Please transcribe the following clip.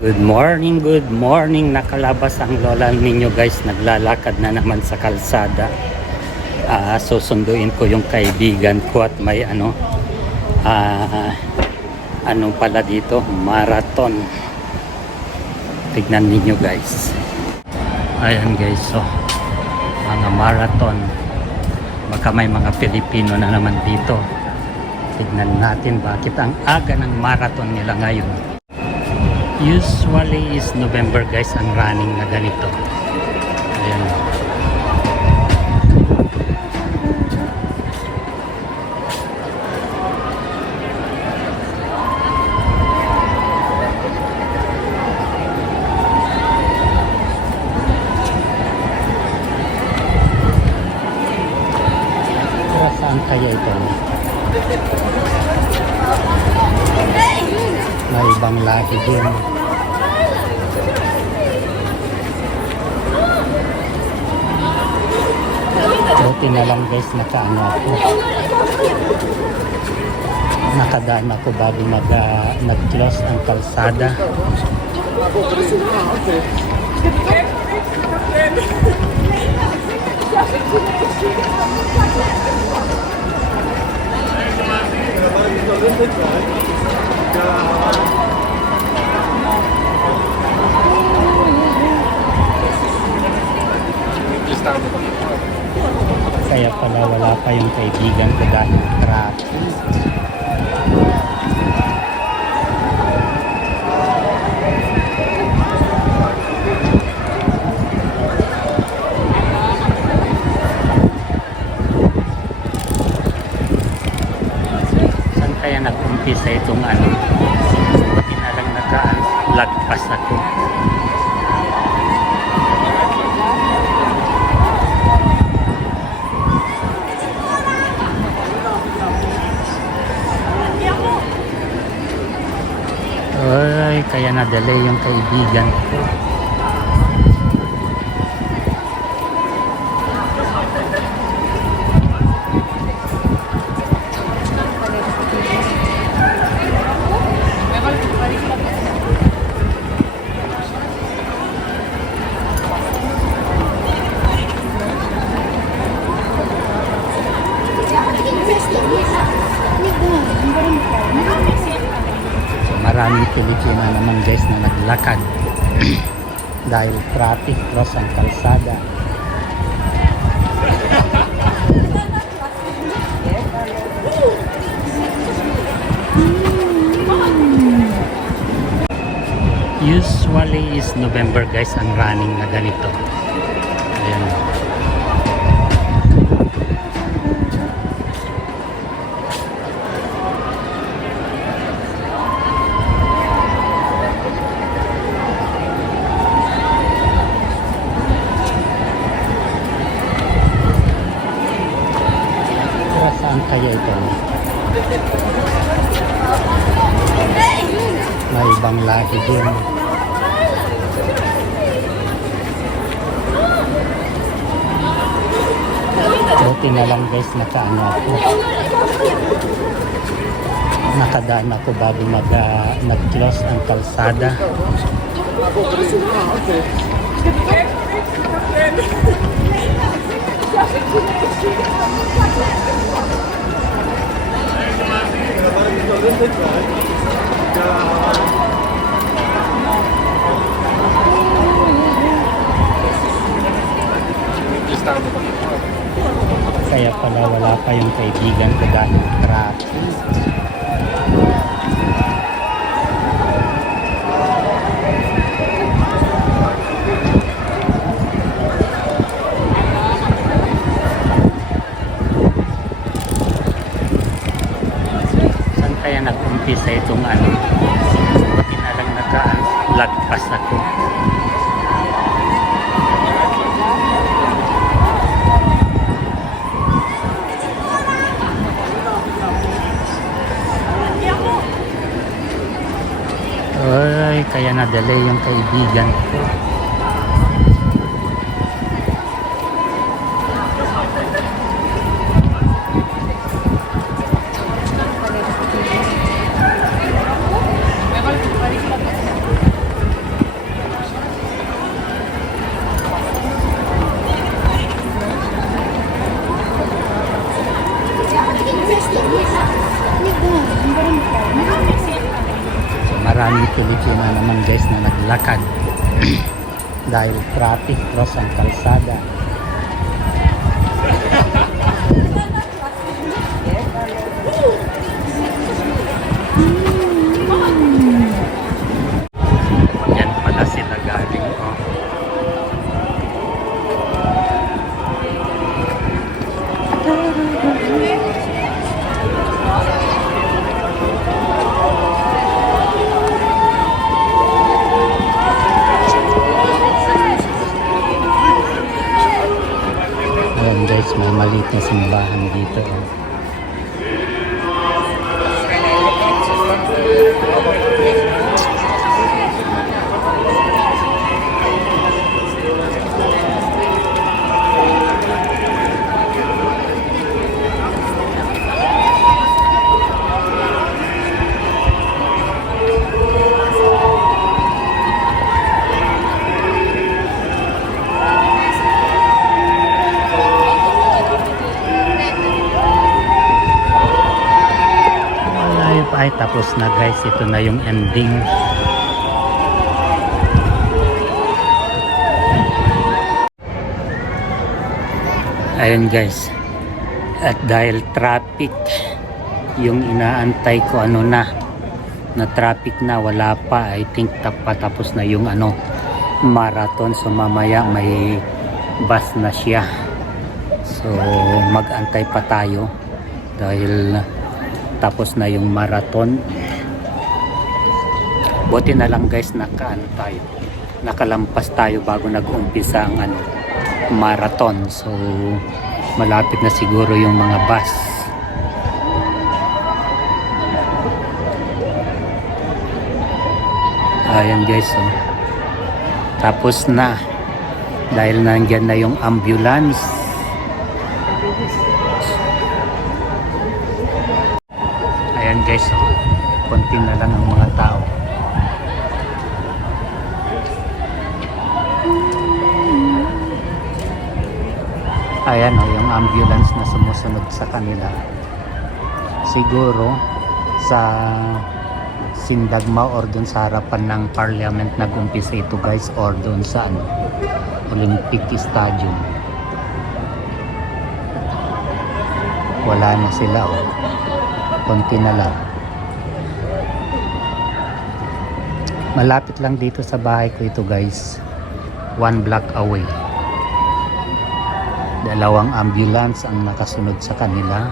Good morning. Nakalabas ang lola ninyo guys. Naglalakad na naman sa kalsada. Susunduin ko yung kaibigan ko at may ano pala dito, marathon. Tignan ninyo guys. Ayan guys, so mga marathon. Baka may mga Pilipino na naman dito. Tignan natin bakit ang aga ng marathon nila ngayon. Usually is November guys ang running na ganito. Ayan. Pero saan kaya ito? May ibang lahi din. Buti na lang guys, nakaano ako. Nakadaan ako bago nag-close ang kalsada. Kaya pala wala pa yung kaibigan ko dahil traffic. Saan kaya nag-umpisa itong ano? Pati na lang lagpas ako. Ay, kaya na-delay yung kaibigan ko. Maraming Pilipino naman guys na naglakad dahil traffic cross ang kalsada. Usually is November guys ang running na ganito. Ayan. Saan kaya ito? May ibang lahi din. Buti na lang guys, nakaano ako. Nakadaan ako bago nag-close ang kalsada. Kaya pala wala pa yung kaibigan ko dahil traffic. Saan kaya nag-umpisa itong ano? Pati na lang lagpas ako. Ay, kaya na-delay yung kaibigan ko. maraming Pilipino naman guys na naglakad dahil traffic cross ang kalsada. Yan pala sila galing, oh. Ayan guys, may maliit na simbahan dito, oh. Ay, tapos na guys, ito na yung ending. Ayun guys, at dahil traffic yung inaantay ko, ano na traffic na, wala pa, I think tapos na yung marathon, so mamaya may bus na siya, so mag-antay pa tayo dahil tapos na yung marathon. Buti na lang guys, nakalampas tayo bago nag-umpisa ang marathon, so malapit na siguro yung mga bus. Ayan guys, oh. Tapos na dahil nandyan na yung ambulance. Ayan guys, oh. Konti na lang ang mga tao. Ayan, oh, yung ambulance na sumusunod sa kanila. Siguro sa Sindagma or dun sa harapan ng Parliament nag-umpisa ito guys, or dun sa Olympic Stadium. Wala na sila, oh. Konti na lang. Malapit lang dito sa bahay ko ito guys, 1 block away. Dalawang ambulance ang nakasunod sa kanila.